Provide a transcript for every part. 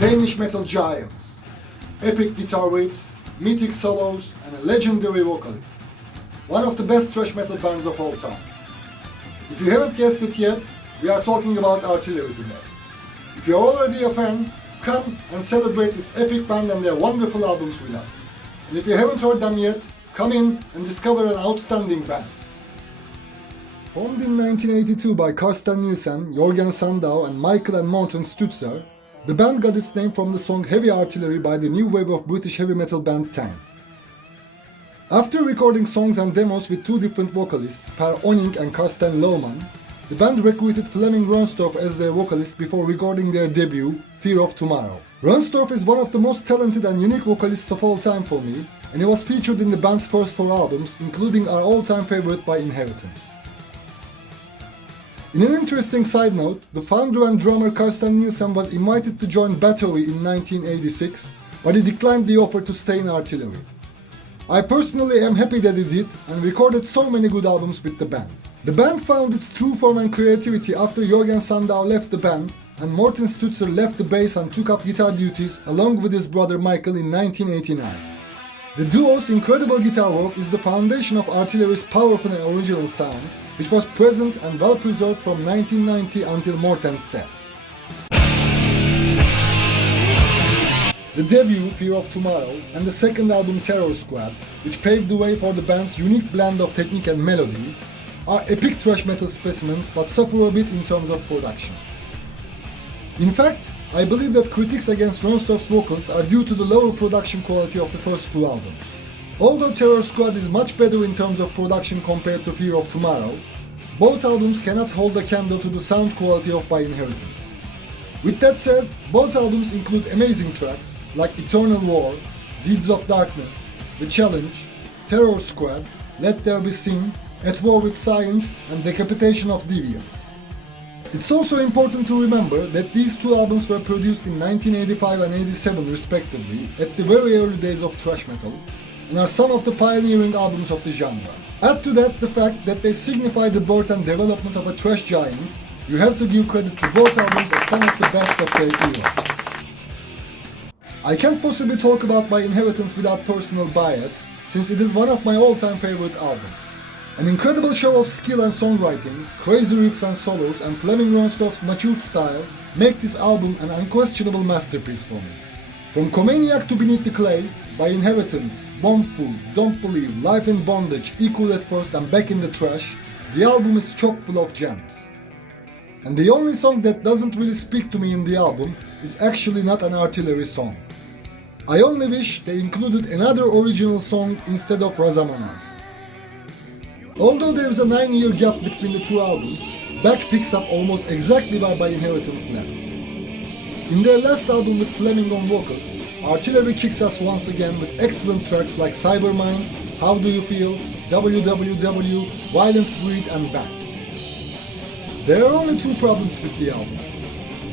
Danish metal giants, epic guitar riffs, mythic solos, and a legendary vocalist. One of the best thrash metal bands of all time. If you haven't guessed it yet, we are talking about Artillery today. If you're already a fan, come and celebrate this epic band and their wonderful albums with us. And if you haven't heard them yet, come in and discover an outstanding band. Formed in 1982 by Carsten Nielsen, Jørgen Sandow and Michael and Morten Stutzer, the band got its name from the song Heavy Artillery by the new wave of British heavy metal band Tang. After recording songs and demos with two different vocalists, Per Onning and Carsten Lohmann, the band recruited Flemming Ronstorff as their vocalist before recording their debut, Fear of Tomorrow. Ronstorff is one of the most talented and unique vocalists of all time for me, and he was featured in the band's first 4 albums, including our all-time favorite By Inheritance. In an interesting side note, the founder and drummer Carsten Nielsen was invited to join Bathory in 1986, but he declined the offer to stay in Artillery. I personally am happy that he did and recorded so many good albums with the band. The band found its true form and creativity after Jørgen Sandow left the band and Morten Stutzer left the bass and took up guitar duties along with his brother Michael in 1989. The duo's incredible guitar work is the foundation of Artillery's powerful and original sound, which was present and well preserved from 1990 until Morten's death. The debut, Fear of Tomorrow, and the second album, Terror Squad, which paved the way for the band's unique blend of technique and melody, are epic thrash metal specimens but suffer a bit in terms of production. In fact, I believe that critics against Ronstorff's vocals are due to the lower production quality of the first 2 albums. Although Terror Squad is much better in terms of production compared to Fear of Tomorrow, both albums cannot hold a candle to the sound quality of By Inheritance. With that said, both albums include amazing tracks like Eternal War, Deeds of Darkness, The Challenge, Terror Squad, Let There Be Sin, At War with Science, and Decapitation of Deviants. It's also important to remember that these 2 albums were produced in 1985 and 87 respectively, at the very early days of thrash metal, and are some of the pioneering albums of the genre. Add to that the fact that they signify the birth and development of a thrash giant, you have to give credit to both albums as some of the best of their era. I can't possibly talk about By Inheritance without personal bias, since it is one of my all-time favorite albums. An incredible show of skill and songwriting, crazy riffs and solos, and Flemming Ronstorff's matured style make this album an unquestionable masterpiece for me. From Comaniac to Beneath the Clay, By Inheritance, Bomb Food, Don't Believe, Life in Bondage, Equal at First and Back in the Trash, the album is chock full of gems. And the only song that doesn't really speak to me in the album is actually not an Artillery song. I only wish they included another original song instead of Razamanas. Although there is a 9-year gap between the 2 albums, Back picks up almost exactly where By Inheritance left. In their last album with Flemming on vocals, Artillery kicks us once again with excellent tracks like Cybermind, How Do You Feel, WWW, Violent Greed and Back. There are only 2 problems with the album.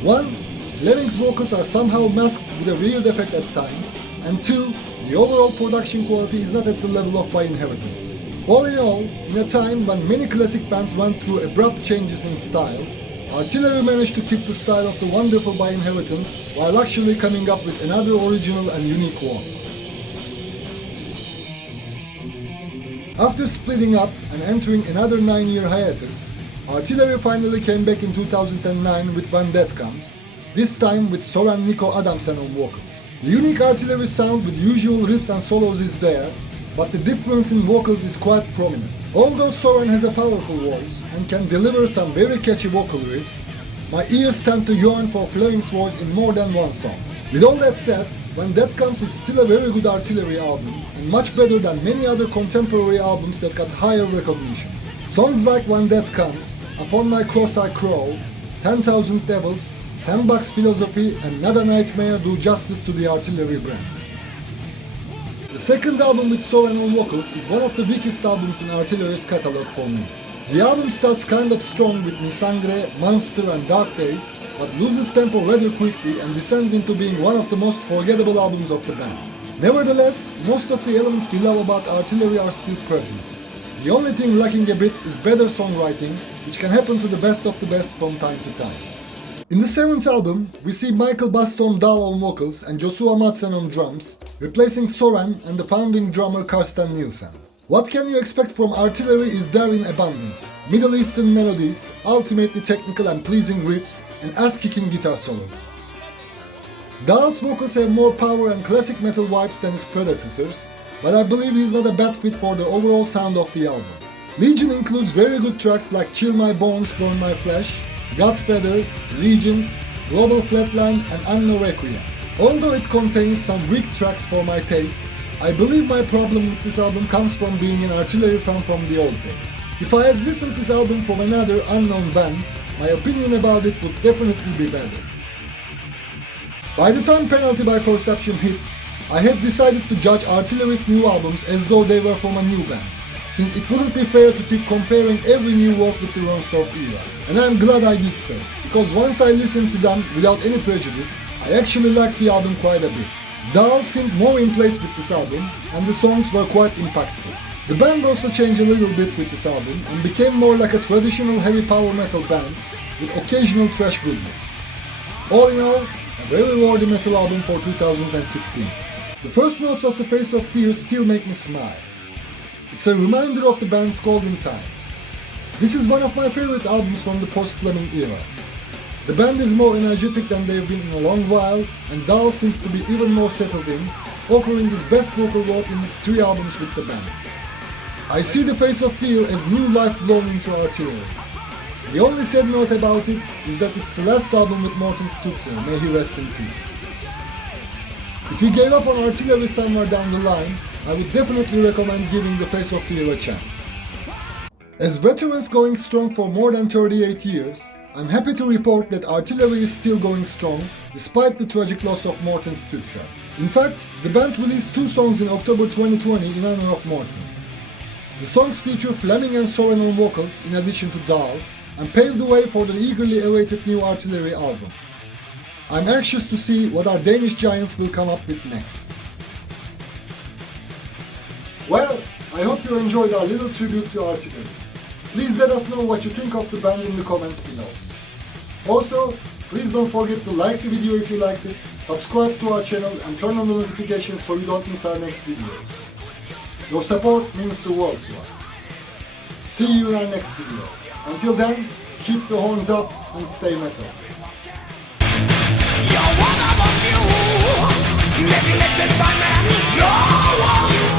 1. Flemming's vocals are somehow masked with a weird effect at times, and 2. The overall production quality is not at the level of By Inheritance. All in all, in a time when many classic bands went through abrupt changes in style, Artillery managed to keep the style of the wonderful By Inheritance while actually coming up with another original and unique one. After splitting up and entering another 9-year hiatus, Artillery finally came back in 2009 with When Death Comes, this time with Soren Nico Adamsen on vocals. The unique Artillery sound with usual riffs and solos is there, but the difference in vocals is quite prominent. Although Soren has a powerful voice and can deliver some very catchy vocal riffs, my ears tend to yearn for Flemming's voice in more than one song. With all that said, When Death Comes is still a very good Artillery album and much better than many other contemporary albums that got higher recognition. Songs like When Death Comes, Upon My Cross I Crawl, 10,000 Devils, Sandbox Philosophy and Not a Nightmare do justice to the Artillery brand. The second album with Soren on vocals is one of the weakest albums in Artillery's catalog for me. The album starts kind of strong with Mi Sangre, Monster and Dark Days, but loses tempo rather quickly and descends into being one of the most forgettable albums of the band. Nevertheless, most of the elements we love about Artillery are still present. The only thing lacking a bit is better songwriting, which can happen to the best of the best from time to time. In the 7th album, we see Michael Baston Dahl on vocals and Joshua Madsen on drums, replacing Soren and the founding drummer Karsten Nielsen. What can you expect from Artillery is there in abundance. Middle Eastern melodies, ultimately technical and pleasing riffs, and ass-kicking guitar solos. Dahl's vocals have more power and classic metal vibes than his predecessors, but I believe he's not a bad fit for the overall sound of the album. Legion includes very good tracks like Chill My Bones, Burn My Flesh, Godfather, Legions, Global Flatland, and Anno Requiem. Although it contains some weak tracks for my taste, I believe my problem with this album comes from being an Artillery fan from the old days. If I had listened to this album from another unknown band, my opinion about it would definitely be better. By the time Penalty by Perception hit, I had decided to judge Artillery's new albums as though they were from a new band, since it wouldn't be fair to keep comparing every new work with the Ronstorff era. And I'm glad I did so, because once I listened to them without any prejudice, I actually liked the album quite a bit. Dahl seemed more in place with this album, and the songs were quite impactful. The band also changed a little bit with this album, and became more like a traditional heavy power metal band, with occasional thrash goodness. All in all, a very worthy metal album for 2016. The first notes of The Face of Fear still make me smile. It's a reminder of the band's golden times. This is one of my favorite albums from the post-Fleming era. The band is more energetic than they've been in a long while, and Dahl seems to be even more settled in, offering his best vocal work in his 3 albums with the band. I see The Face of Fear as new life blown into Artillery. The only sad note about it is that it's the last album with Morten Stutzer, may he rest in peace. If you gave up on Artillery somewhere down the line, I would definitely recommend giving The Face of Fear a chance. As veterans going strong for more than 38 years, I'm happy to report that Artillery is still going strong despite the tragic loss of Morten Stutzer. In fact, the band released 2 songs in October 2020 in honor of Morten. The songs feature Fleming and Soren on vocals in addition to Dahl, and paved the way for the eagerly awaited new Artillery album. I'm anxious to see what our Danish giants will come up with next. Well, I hope you enjoyed our little tribute to Artillery. Please let us know what you think of the band in the comments below. Also, please don't forget to like the video if you liked it, subscribe to our channel and turn on the notifications so you don't miss our next videos. Your support means the world to us. See you in our next video. Until then, keep the horns up and stay metal. You're one of a few, neglected by men. You're one.